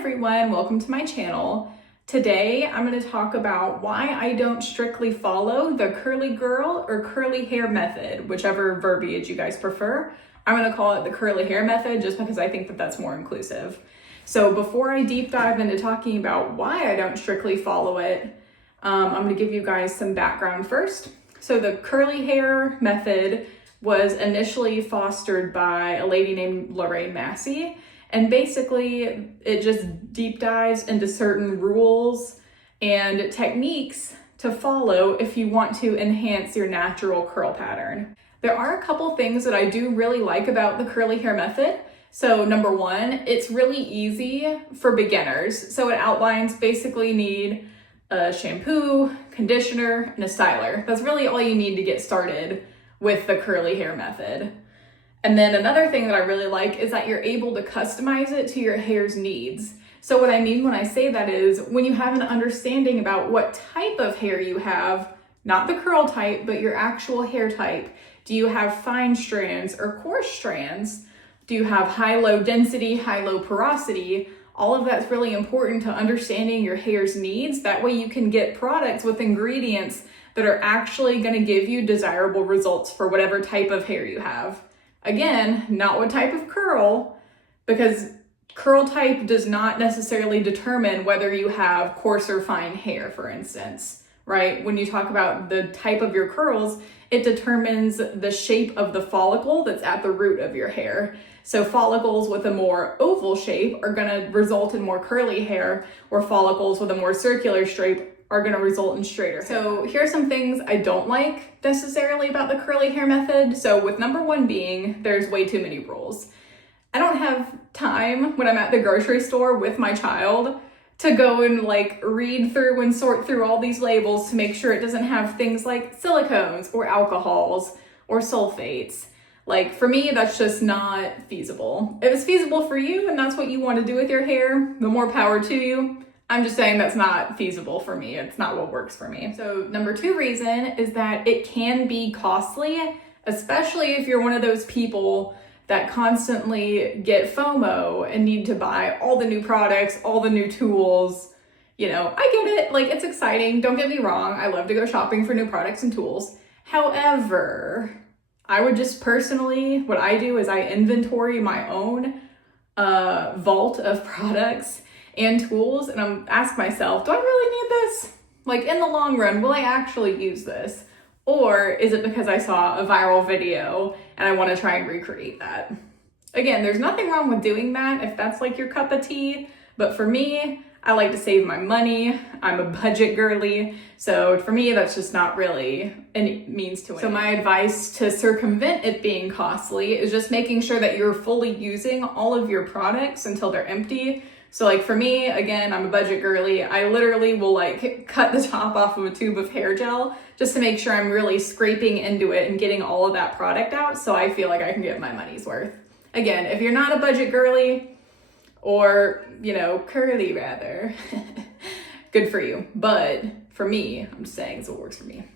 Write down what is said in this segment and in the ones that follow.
everyone, welcome to my channel. Today I'm going to talk about why I don't strictly follow the curly girl or curly hair method, whichever verbiage you guys prefer. I'm going to call it the curly hair method just because I think that that's more inclusive. So before I deep dive into talking about why I don't strictly follow it, I'm going to give you guys some background first. So the curly hair method was initially fostered by a lady named Lorraine Massey. And basically, it just deep dives into certain rules and techniques to follow if you want to enhance your natural curl pattern. There are a couple things that I do really like about the curly hair method. So number one, it's really easy for beginners. So it outlines basically need a shampoo, conditioner, and a styler. That's really all you need to get started with the curly hair method. And then another thing that I really like is that you're able to customize it to your hair's needs. So what I mean when I say that is when you have an understanding about what type of hair you have, not the curl type, but your actual hair type. Do you have fine strands or coarse strands? Do you have high-low density, high-low porosity? All of that's really important to understanding your hair's needs. That way you can get products with ingredients that are actually going to give you desirable results for whatever type of hair you have. Again, not what type of curl, because curl type does not necessarily determine whether you have coarse or fine hair, for instance, right? When you talk about the type of your curls, it determines the shape of the follicle that's at the root of your hair. So follicles with a more oval shape are going to result in more curly hair, or follicles with a more circular shape are going to result in straighter hair. So here's some things I don't like necessarily about the curly hair method. So with number one being, there's way too many rules. I don't have time when I'm at the grocery store with my child to go and read through and sort through all these labels to make sure it doesn't have things like silicones or alcohols or sulfates. For me, that's just not feasible. If it's feasible for you and that's what you want to do with your hair, the more power to you. I'm just saying that's not feasible for me. It's not what works for me. So number two reason is that it can be costly, especially if you're one of those people that constantly get FOMO and need to buy all the new products, all the new tools. I get it. It's exciting. Don't get me wrong. I love to go shopping for new products and tools. However, I would just personally, what I do is I inventory my own vault of products and tools, and I'm ask myself, do I really need this? In the long run, will I actually use this? Or is it because I saw a viral video and I want to try and recreate that? Again, there's nothing wrong with doing that if that's your cup of tea, but for me, I like to save my money. I'm a budget girly, so for me, that's just not really any means to it. So my advice to circumvent it being costly is just making sure that you're fully using all of your products until they're empty. So for me, again, I'm a budget girly. I literally will cut the top off of a tube of hair gel just to make sure I'm really scraping into it and getting all of that product out so I feel like I can get my money's worth. Again, if you're not a budget girly, or, curly rather, good for you. But for me, I'm just saying it's what works for me.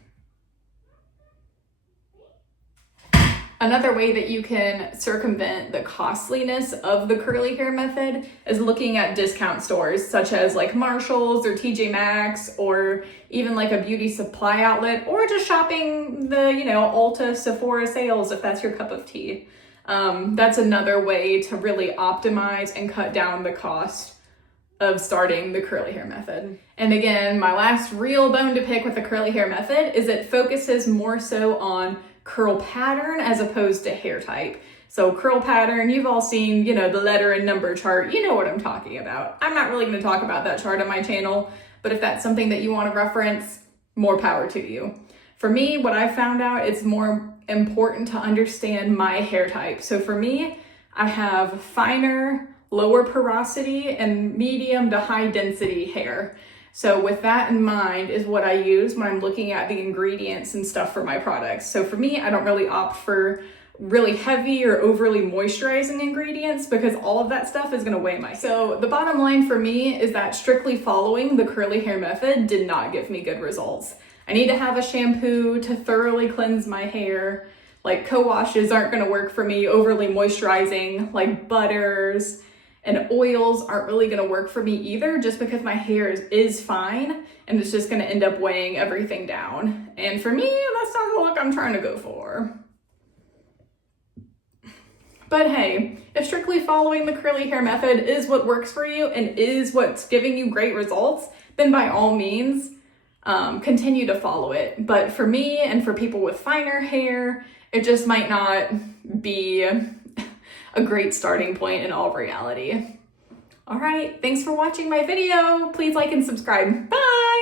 Another way that you can circumvent the costliness of the curly hair method is looking at discount stores such as Marshall's or TJ Maxx, or even a beauty supply outlet, or just shopping the, Ulta, Sephora sales if that's your cup of tea. That's another way to really optimize and cut down the cost of starting the curly hair method. And again, my last real bone to pick with the curly hair method is it focuses more so on curl pattern as opposed to hair type. So curl pattern, you've all seen, the letter and number chart. You know what I'm talking about. I'm not really going to talk about that chart on my channel, but if that's something that you want to reference, more power to you. For me, what I found out, it's more important to understand my hair type. So for me, I have finer, lower porosity, and medium to high density hair. So with that in mind is what I use when I'm looking at the ingredients and stuff for my products. So for me, I don't really opt for really heavy or overly moisturizing ingredients because all of that stuff is going to weigh my skin. So the bottom line for me is that strictly following the curly hair method did not give me good results. I need to have a shampoo to thoroughly cleanse my hair. Co-washes aren't going to work for me. Overly moisturizing, butters and oils aren't really gonna work for me either, just because my hair is fine and it's just gonna end up weighing everything down. And for me, that's not the look I'm trying to go for. But hey, if strictly following the curly hair method is what works for you and is what's giving you great results, then by all means, continue to follow it. But for me and for people with finer hair, it just might not be a great starting point in all reality. All right, thanks for watching my video. Please like and subscribe. Bye!